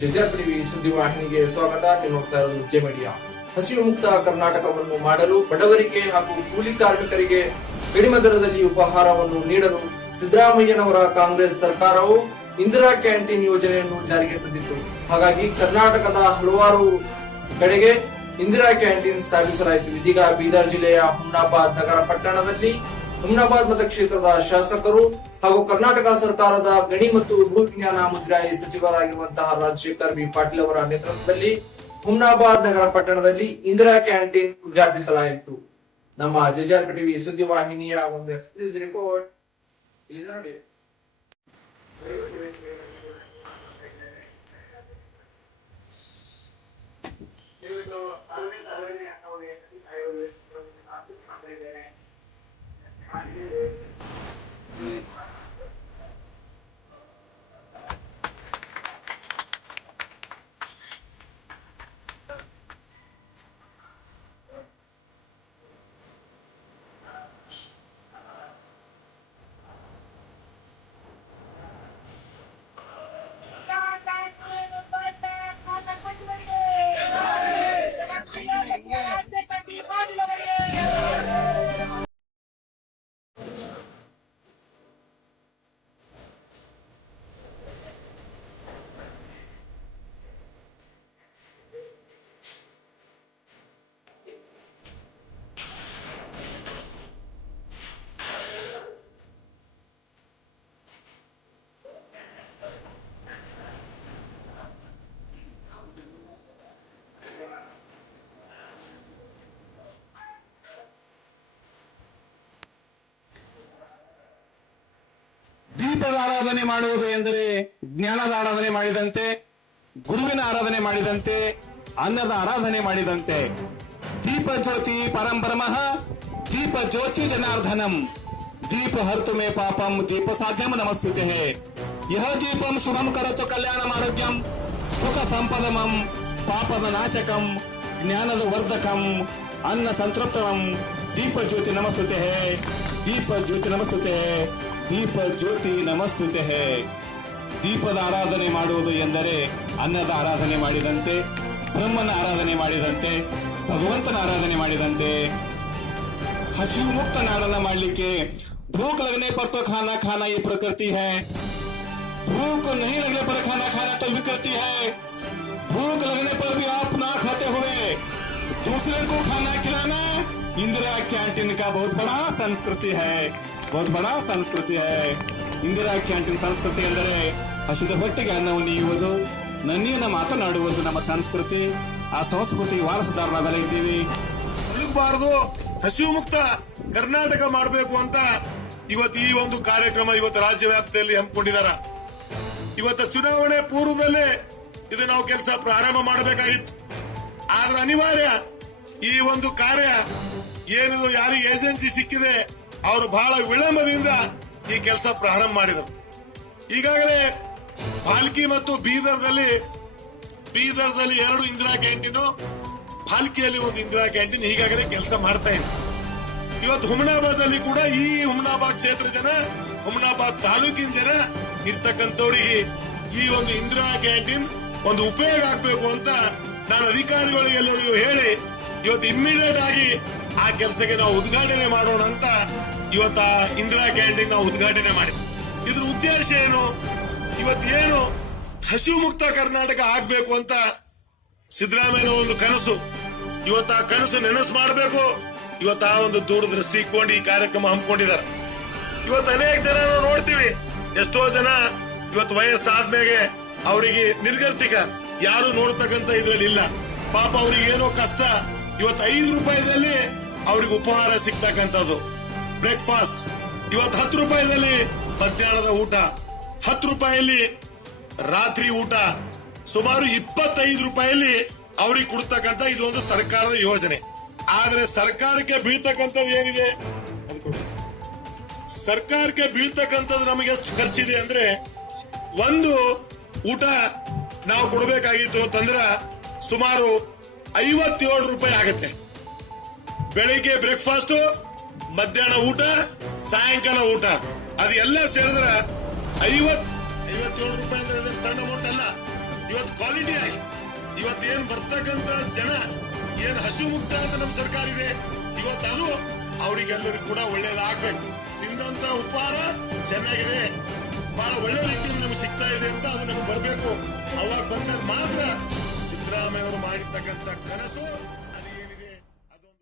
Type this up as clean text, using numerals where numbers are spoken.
ಜಜಾಪಿಡಿವಿ ಸುದ್ದಿವಾಹಿನಿಗೆ ಸ್ವಾಗತ. ನೀವು ನೋಡ್ತಾ ಇರೋದು ಜೆ ಮೀಡಿಯಾ. ಹಸಿವು ಮುಕ್ತ ಕರ್ನಾಟಕವನ್ನು ಮಾಡಲು ಬಡವರಿಗೆ ಹಾಗೂ ಕೂಲಿ ಕಾರ್ಮಿಕರಿಗೆ ಕಡಿಮೆ ದರದಲ್ಲಿ ಉಪಹಾರವನ್ನು ನೀಡಲು ಸಿದ್ದರಾಮಯ್ಯನವರ ಕಾಂಗ್ರೆಸ್ ಸರ್ಕಾರವು ಇಂದಿರಾ ಕ್ಯಾಂಟೀನ್ ಯೋಜನೆಯನ್ನು ಜಾರಿಗೆ ತಂದಿತ್ತು. ಹಾಗಾಗಿ ಕರ್ನಾಟಕದ ಹಲವಾರು ಕಡೆಗೆ ಇಂದಿರಾ ಕ್ಯಾಂಟೀನ್ ಸ್ಥಾಪಿಸಲಾಯಿತು. ಇದೀಗ ಬೀದರ್ ಜಿಲ್ಲೆಯ ಹುಮ್ನಾಬಾದ್ ನಗರ ಪಟ್ಟಣದಲ್ಲಿ ಹುಮ್ನಾಬಾದ್ ಮತಕ್ಷೇತ್ರದ ಶಾಸಕರು ಹಾಗೂ ಕರ್ನಾಟಕ ಸರ್ಕಾರದ ಗಣಿ ಮತ್ತು ಭೂ ವಿಜ್ಞಾನ ಮುಜರಾಯಿ ಸಚಿವರಾಗಿರುವಂತಹ ರಾಜಶೇಖರ್ ಬಿ ಪಾಟೀಲ್ ಅವರ ನೇತೃತ್ವದಲ್ಲಿ ಹುಮ್ನಾಬಾದ್ ನಗರ ಪಟ್ಟಣದಲ್ಲಿ ಇಂದಿರಾ ಕ್ಯಾಂಟೀನ್ ಉದ್ಘಾಟಿಸಲಾಯಿತು. ನಮ್ಮ ಜಜಾರ್ ಟಿವಿ ಸುದ್ದಿವಾಹಿನಿಯ ಒಂದು ಎಕ್ಸ್ಕ್ಲೂಸಿವ್ ರಿಪೋರ್ಟ್ ಇಲ್ಲಿ ನೋಡಿ. ದೀಪದ ಆರಾಧನೆ ಮಾಡುವುದು ಎಂದರೆ ಜ್ಞಾನದ ಆರಾಧನೆ ಮಾಡಿದಂತೆ, ಗುರುವಿನ ಆರಾಧನೆ ಮಾಡಿದಂತೆ, ಅನ್ನದ ಆರಾಧನೆ ಮಾಡಿದಂತೆ. ದೀಪ ಜ್ಯೋತಿ ಪರಂಪರಮಃ ದೀಪ ಜ್ಯೋತಿ ಜನಾರ್ದನಂ ದೀಪ ಹರ್ತು ಮೇ ಪಾಪಂ ದೀಪ ಸಾಧ್ಯಂ ನಮಸ್ತುತೆ. ಯಹ ದೀಪಂ ಶುಭಂ ಕರತು ಕಲ್ಯಾಣಂ ಆರೋಗ್ಯಂ ಸುಖ ಸಂಪದಮಂ ಪಾಪದ ನಾಶಕಂ ಜ್ಞಾನದ ವರ್ಧಕಂ ಅನ್ನ ಸಂತೃಪ್ತಂ ದೀಪ ಜ್ಯೋತಿ ನಮಸ್ತುತೆ. ದೀಪ ಜ್ಯೋತಿ ನಮಸ್ತುತೆ. ದೀಪ ಜ್ಯೋತಿ ನಮಸ್ತುತೆ. ದೀಪದ ಆರಾಧನೆ ಮಾಡುವುದು ಎಂದರೆ ಅನ್ನದ ಆರಾಧನೆ ಮಾಡಿದಂತೆ, ಬ್ರಹ್ಮನ ಆರಾಧನೆ ಮಾಡಿದಂತೆ, ಭಗವಂತನ ಆರಾಧನೆ ಮಾಡಿದಂತೆ. ಹಸಿವು ಮುಕ್ತ ನಾಡನ್ನ ಮಾಡಲಿಕ್ಕೆ भूख लगने पर तो खाना खाना ये प्रकृति है, भूख नहीं लगने पर खाना खाना तो विकृति है. भूख लगने पर भी आप ना खाते हुए दूसरे को खाना खिलाना इंदिरा कैंटीन का बहुत बड़ा संस्कृति है, बहुत बड़ा संस्कृति है. ಇಂದಿರಾ ಕ್ಯಾಂಟೀನ್ ಸಂಸ್ಕೃತಿ ಎಂದರೆ ಹಸಿದ ಹೊಟ್ಟೆಗೆ ಅನ್ನವನ್ನು ನೀಡುವುದು, ನನ್ನಿಯನ್ನು ಮಾತನಾಡುವುದು ನಮ್ಮ ಸಂಸ್ಕೃತಿ. ಆ ಸಂಸ್ಕೃತಿ ವಾರಸುದಾರ ನಾವೆಲ್ಲ ಇದ್ದೀವಿ. ಮುಳುಗಬಾರದು, ಹಸಿವು ಮುಕ್ತ ಕರ್ನಾಟಕ ಮಾಡಬೇಕು ಅಂತ ಇವತ್ತು ಈ ಒಂದು ಕಾರ್ಯಕ್ರಮ ಇವತ್ತು ರಾಜ್ಯ ವ್ಯಾಪ್ತಿಯಲ್ಲಿ ಹಮ್ಮಿಕೊಂಡಿದ್ದಾರೆ. ಇವತ್ತು ಚುನಾವಣೆ ಪೂರ್ವದಲ್ಲೇ ಇದು ನಾವು ಕೆಲಸ ಪ್ರಾರಂಭ ಮಾಡಬೇಕಾಗಿತ್ತು. ಆದ್ರೆ ಅನಿವಾರ್ಯ ಈ ಒಂದು ಕಾರ್ಯ ಏನಿದು ಯಾರಿಗೆ ಏಜೆನ್ಸಿ ಸಿಕ್ಕಿದೆ ಅವರು ಬಹಳ ವಿಳಂಬದಿಂದ ಈ ಕೆಲಸ ಪ್ರಾರಂಭ ಮಾಡಿದರು. ಈಗಾಗಲೇ ಭಾಲ್ಕಿ ಮತ್ತು ಬೀದರ್ದಲ್ಲಿ 2 ಇಂದಿರಾ ಕ್ಯಾಂಟೀನು, ಭಾಲ್ಕಿಯಲ್ಲಿ ಒಂದು ಇಂದಿರಾ ಕ್ಯಾಂಟೀನ್ ಈಗಾಗಲೇ ಕೆಲಸ ಮಾಡ್ತಾ ಇದೆ. ಇವತ್ತು ಹುಮ್ನಾಬಾದ್ ಅಲ್ಲಿ ಕೂಡ ಈ ಹುಮ್ನಾಬಾದ್ ಕ್ಷೇತ್ರ ಜನ, ಹುಮ್ನಾಬಾದ್ ತಾಲೂಕಿನ ಜನ ಇರ್ತಕ್ಕಂಥವ್ರಿಗೆ ಈ ಒಂದು ಇಂದಿರಾ ಕ್ಯಾಂಟೀನ್ ಒಂದು ಉಪಯೋಗ ಆಗ್ಬೇಕು ಅಂತ ನಾನು ಅಧಿಕಾರಿಗಳಿಗೆ ಎಲ್ಲರಿಗೂ ಹೇಳಿ ಇವತ್ತು ಇಮ್ಮಿಡಿಯೇಟ್ ಆಗಿ ಆ ಕೆಲಸಕ್ಕೆ ನಾವು ಉದ್ಘಾಟನೆ ಮಾಡೋಣ ಅಂತ ಇವತ್ತ ಇಂದಿರಾ ಕ್ಯಾಂಟೀನ್ ನಾವು ಉದ್ಘಾಟನೆ ಮಾಡಿದ್ವಿ. ಇದ್ರ ಉದ್ದೇಶ ಏನು? ಇವತ್ತೇನು ಹಸಿವು ಮುಕ್ತ ಕರ್ನಾಟಕ ಆಗ್ಬೇಕು ಅಂತ ಸಿದ್ದರಾಮಯ್ಯ ಒಂದು ಕನಸು, ಇವತ್ತ ಆ ಕನಸು ನೆನಸು ಮಾಡಬೇಕು. ಇವತ್ತ ಆ ಒಂದು ದೂರದೃಷ್ಟಿ ಇಟ್ಕೊಂಡು ಈ ಕಾರ್ಯಕ್ರಮ ಹಮ್ಮಿಕೊಂಡಿದ್ದಾರೆ. ಇವತ್ತು ಅನೇಕ ಜನ ನಾವು ನೋಡ್ತೀವಿ, ಎಷ್ಟೋ ಜನ ಇವತ್ತು ವಯಸ್ಸಾದ್ಮೇಲೆ ಅವರಿಗೆ ನಿರ್ಗತಿಕ ಯಾರು ನೋಡ್ತಕ್ಕಂತ ಇದ್ರಲ್ಲಿ ಇಲ್ಲ. ಪಾಪ ಅವ್ರಿಗೆ ಏನೋ ಕಷ್ಟ. ಇವತ್ತು 5 ರೂಪಾಯಿದಲ್ಲಿ ಅವ್ರಿಗೆ ಉಪಹಾರ ಸಿಗ್ತಕ್ಕಂಥದ್ದು ಬ್ರೇಕ್ಫಾಸ್ಟ್. ಇವತ್ತು 10 ರೂಪಾಯಿದಲ್ಲಿ ಮಧ್ಯಾಹ್ನದ ಊಟ, 10 ರೂಪಾಯಿಯಲ್ಲಿ ರಾತ್ರಿ ಊಟ, ಸುಮಾರು 25 ರೂಪಾಯಿಯಲ್ಲಿ ಅವ್ರಿಗೆ ಕೊಡ್ತಕ್ಕಂಥ ಇದೊಂದು ಸರ್ಕಾರದ ಯೋಜನೆ. ಆದ್ರೆ ಸರ್ಕಾರಕ್ಕೆ ಬೀಳ್ತಕ್ಕಂಥದ್ದು ಏನಿದೆ, ಸರ್ಕಾರಕ್ಕೆ ಬೀಳ್ತಕ್ಕಂಥದ್ದು ನಮಗೆ ಎಷ್ಟು ಖರ್ಚಿದೆ ಅಂದ್ರೆ, ಒಂದು ಊಟ ನಾವು ಕೊಡಬೇಕಾಗಿತ್ತು ಅಂತಂದ್ರೆ ಸುಮಾರು 57 ರೂಪಾಯಿ ಆಗತ್ತೆ. ಬೆಳಿಗ್ಗೆ ಬ್ರೇಕ್ಫಾಸ್ಟ್, ಮಧ್ಯಾಹ್ನ ಊಟ, ಸಾಯಂಕಾಲ ಊಟ, ಅದೆಲ್ಲ ಸೇರಿದ್ರೆ 57 ರೂಪಾಯಿ ಅಂದ್ರೆ ಸಣ್ಣ ಅಮೌಂಟ್ ಅಲ್ಲ. ಇವತ್ತು ಕ್ವಾಲಿಟಿ ಆಗಿ ಇವತ್ತೇನ್ ಬರ್ತಕ್ಕಂತ ಜನ ಏನ್ ಹಸಿವು ಮುಕ್ತ ಅಂತ ನಮ್ಮ ಸರ್ಕಾರ ಇದೆ, ಇವತ್ತು ಅದು ಅವರಿಗೆಲ್ಲರಿಗೂ ಕೂಡ ಒಳ್ಳೇದಾಗ್ಬೇಕು. ತಿಂದಂತ ಉಪಹಾರ ಚೆನ್ನಾಗಿದೆ, ಬಹಳ ಒಳ್ಳೆ ರೀತಿಯಲ್ಲಿ ನಮ್ಗೆ ಸಿಗ್ತಾ ಇದೆ ಅಂತ ಅದು ನಮ್ಗೆ ಬರ್ಬೇಕು. ಅವಾಗ ಬಂದಾಗ ಮಾತ್ರ ಸಿದ್ದರಾಮಯ್ಯ ಅವರು ಮಾಡಿರ್ತಕ್ಕಂಥ ಕನಸು